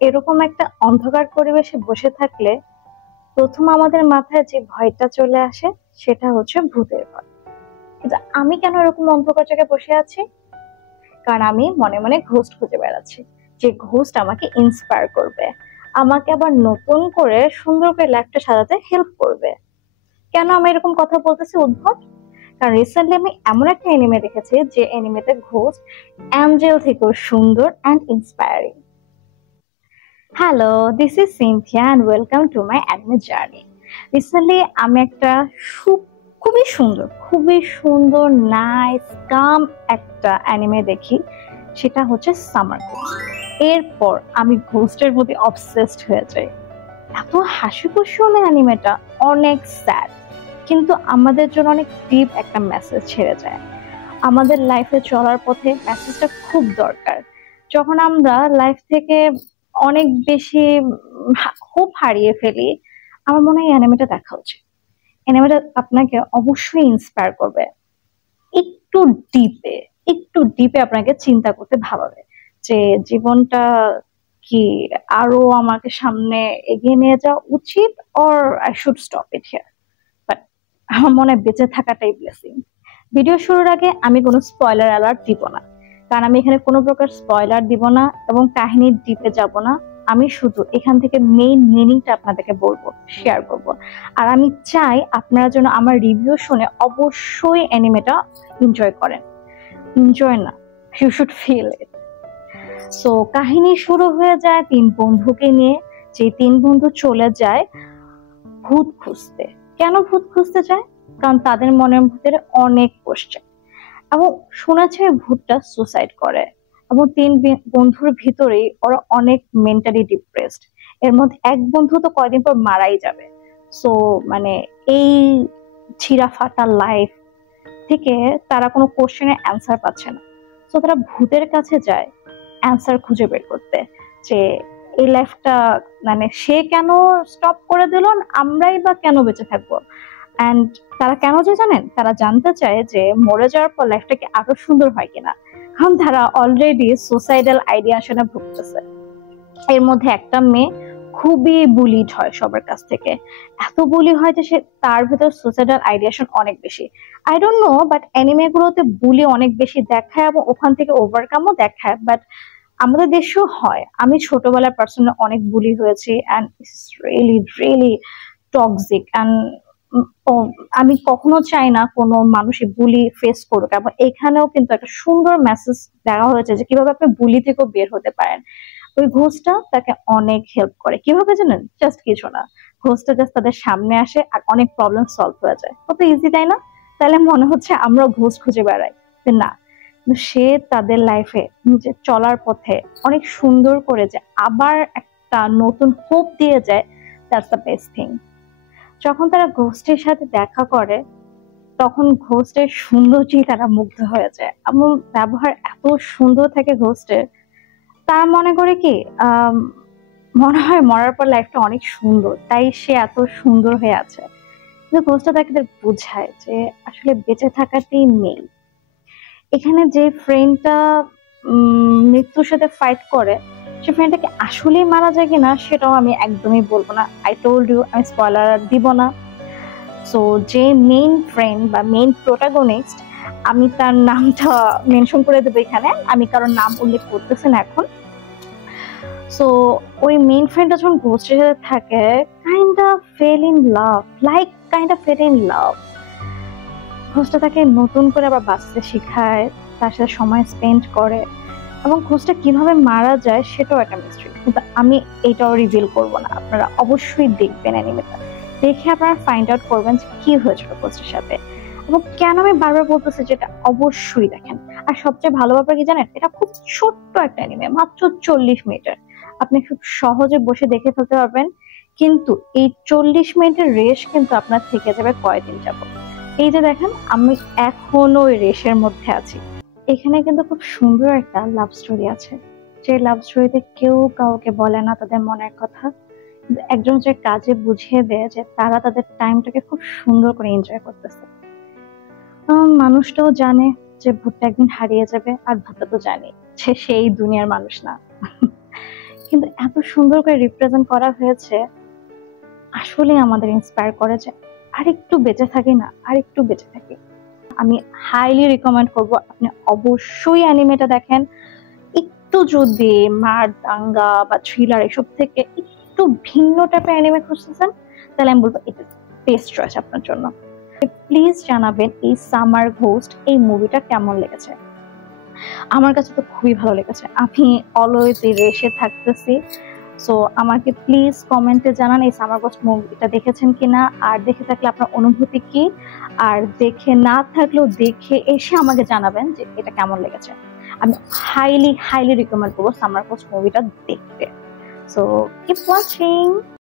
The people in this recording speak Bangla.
এরকম একটা অন্ধকার পরিবেশে বসে থাকলে প্রথম আমাদের মাথায় যে ভয়টা চলে আসে সেটা হচ্ছে ভূতের ভয়। কিন্তু আমি কেন এরকম অন্ধকার জায়গায় বসে আছি? কারণ আমি মনে মনে ঘোস্ট খুঁজে বেড়াচ্ছি, যে ঘোস্ট আমাকে ইন্সপায়ার করবে, আমাকে আবার নতুন করে সুন্দর করে লাইফটা সাজাতে হেল্প করবে। কেন আমি এরকম কথা বলতেছি উদ্ভট? কারণ রিসেন্টলি আমি এমন একটা এনিমে দেখেছি যে এনিমেতে ঘোস্ট অ্যাঞ্জেল থেকেও সুন্দর and inspiring. Hello, this is Cynthia and welcome to my anime journey. Recently আমি একটা খুবই সুন্দর নাইস কাম একটা অ্যানিমে দেখি, সেটা হচ্ছে সামার ঘোস্ট। এরপর আমি ঘোস্টের প্রতি অবসেসড হয়ে যাই। এত হাসি খুশি হলে অ্যানিমেটা, অনেক স্যাড, কিন্তু আমাদের জন্য অনেক ডিপ একটা মেসেজ ছেড়ে যায়। আমাদের লাইফে চলার পথে মেসেজটা খুব দরকার। যখন আমরা লাইফ থেকে অনেক বেশি হোপ হারিয়ে ফেলি, আমার মনে হয় অ্যানিমেটা দেখা উচিত। অ্যানিমেটা আপনাকে অবশ্যই ইন্সপায়ার করবে, একটু ডিপে একটু ডিপে আপনাকে চিন্তা করতে ভাবাবে যে জীবনটা কি আরো আমাকে সামনে এগিয়ে নিয়ে যাওয়া উচিত, or I should stop it here. But আমার মনে হয় বেঁচে থাকাটাই ব্লেসিং। ভিডিও শুরুর আগে আমি কোনো স্পয়লার অ্যালার্ট দিব না, কারণ আমি এখানে কোনো প্রকার স্পয়লার দিব না এবং কাহিনীর ডিপে যাব না। আমি শুধু এখান থেকে মেইন মিনিংটা আপনাদেরকে বলবো, শেয়ার করব। আর আমি চাই আপনারা যেন আমার রিভিউ শুনে অবশ্যই অ্যানিমেটা এনজয় করেন। এনজয় না, you should feel it. So কাহিনী শুরু হয়ে যায় তিন বন্ধুকে নিয়ে। যে তিন বন্ধু চলে যায় ভূত খুঁজতে। কেন ভূত খুঁজতে যায়? কারণ তাদের মনের ভিতরে অনেক কোশ্চেন, এবং শোনাচ্ছে ভূতটা সুসাইড করে। এবং তিন বন্ধুর ভিতরেই ওরা অনেক মেন্টালি ডিপ্রেসড। এর মধ্যে এক বন্ধু তো কয়দিন পর মারাই যাবে। সো মানে এই ছিঁড়া ফাটা লাইফ থেকে তারা কোনো কোশ্চেনের অ্যান্সার পাচ্ছে না। তো তারা ভূতের কাছে যায় অ্যান্সার খুঁজে বের করতে, যে এই লাইফটা মানে সে কেন স্টপ করে দিল, আমরাই বা কেন বেঁচে থাকবো। অ্যান্ড তারা কেন যায় জানেন? তারা জানতে চায় যে মরে যাওয়ার পর লাইফটা কি আরো সুন্দর হয় কিনা, কারণ তারা অলরেডি সুসাইডাল আইডিয়েশনে ভুগতেছে। এর মধ্যে একটা মেয়ে খুবই বুলিড হয় সবার কাছ থেকে। এত বুলি হয় যে সে তার ভেতর সুসাইডাল আইডিয়েশন অনেক বেশি। I don't know, but anime গুলোতে বুলি অনেক বেশি দেখায় এবং ওখান থেকে ওভারকামও দেখায়, বাট আমাদের দেশেও হয়। আমি ছোটবেলার পার্সোনালি অনেক বুলি হয়েছি, and it's really really toxic. And আমি কখনো চাই না কোনো মানুষই বুলি ফেস করুক। এবং এখানেও কিন্তু একটা সুন্দর মেসেজ দেওয়া হয়েছে যে কিভাবে আপনি বুলি থেকেও বের হতে পারেন। ওই ঘোষটা তাকে অনেক হেল্প করে, কিভাবে জানেন? জাস্ট কিছু না, ঘোষটা জাস্ট তাদের সামনে আসে আর অনেক প্রবলেম সলভ হয়ে যায়। কত ইজি, তাই না? তাহলে মনে হচ্ছে আমরা ঘোষ খুঁজে বেড়াই, না। কিন্তু সে তাদের লাইফে নিজে চলার পথে অনেক সুন্দর করে যে আবার একটা নতুন হোপ দিয়ে যায়। That's the best thing. যখন তারা ঘোস্টের সাথে দেখা করে, তখন ঘোস্টের সৌন্দর্যেই তারা মুগ্ধ হয়ে যায় এবং ব্যবহার এত সুন্দর থাকে ঘোস্টের। তারা মনে করে কি, আহ মনে হয় মরার পর লাইফটা অনেক সুন্দর, তাই সে এত সুন্দর হয়ে আছে। কিন্তু ঘোস্টটা তাকে বোঝায় যে আসলে বেঁচে থাকাতেই নেই। এখানে যে ফ্রেন্ডটা মৃত্যুর সাথে ফাইট করে, সে ফ্রেন্ডটাকে আসলেই মারা যায় কিনা সেটাও আমি একদমই বলবো না। আই টোল্ড ইউ, আমি স্পয়লার দিব না। সো যে মেইন ফ্রেন্ড বা মেইন প্রোটাগনিস্ট, আমি তার নামটা মেনশন করে দেবো এখানে, আমি কারোর নাম উল্লেখ করতেছি না এখন। সো ওই মেইন ফ্রেন্ডটা যখন ঘোস্টের সাথে থাকে, kind of fell in love, like kind of fell in love. ঘোস্টটা তাকে নতুন করে আবার বাঁচতে শিখায়, তার সাথে সময় স্পেন্ড করে। এবং ঘোস্টটা কিভাবে মারা যায় সেটাও একটা মিস্ট্রি, কিন্তু আমি এটাও রিভিল করব না। আপনারা অবশ্যই দেখবেন অ্যানিমেটা, দেখে আপনারা ফাইন্ড আউট করবেন যে কি হয়েছিল ঘোস্টের সাথে এবং কেন আমি বারবার বলতেছি যে এটা অবশ্যই দেখেন। আর সবচেয়ে ভালো ব্যাপার কি জানেন? এটা খুব ছোট্ট একটা অ্যানিমে, মাত্র 40 মিনিটের। আপনি খুব সহজে বসে দেখে ফেলতে পারবেন। কিন্তু এই 40 মিনিটের রেশ কিন্তু আপনার থেকে যাবে কয়দিন যাবত। এই যে দেখেন, আমি এখনো ওই রেশের মধ্যে আছি। এখানে কিন্তু খুব সুন্দর একটা লাভ স্টোরি আছে, যে লাভ স্টোরিতে কেউ কাউকে বলে না তাদের মনের কথা, কিন্তু একজন যে কাজে বুঝিয়ে দেয় যে তারা তাদের টাইমটাকে খুব সুন্দর করে এনজয় করতেছে। মানুষটাও জানে যে ভূতটা একদিন হারিয়ে যাবে, আর ভূতটা তো জানে যে সেই দুনিয়ার মানুষ না। কিন্তু এত সুন্দর করে রিপ্রেজেন্ট করা হয়েছে, আসলে আমাদের ইন্সপায়ার করে যে আরেকটু বেঁচে থাকি না, আরেকটু বেঁচে থাকি। আমি হাইলি রিকমেন্ড করব আপনি অবশ্যই অ্যানিমেটা দেখেন। একটু যদি মার দাঙ্গা বা থ্রিলার এসব থেকে একটু ভিন্ন টাইপের অ্যানিমে খুঁজতেছেন, তাহলে আমি বলবো এটা বেস্ট চয়েস আপনার জন্য। প্লিজ জানাবেন এই সামার ঘোস্ট এই মুভিটা কেমন লেগেছে। আমার কাছে তো খুবই ভালো লেগেছে, আমি অলওয়েজ এই রেসে থাকতেছি। সো আমাকে প্লিজ কমেন্টে জানান এই সামার ঘোস্ট মুভিটা দেখেছেন কিনা, আর দেখে থাকলে আপনার অনুভূতি কি, আর দেখে না থাকলেও দেখে এসে আমাকে জানাবেন যে এটা কেমন লেগেছে। আমি হাইলি হাইলি রিকমেন্ড করবো সামার ঘোস্ট মুভিটা দেখতে। So keep watching.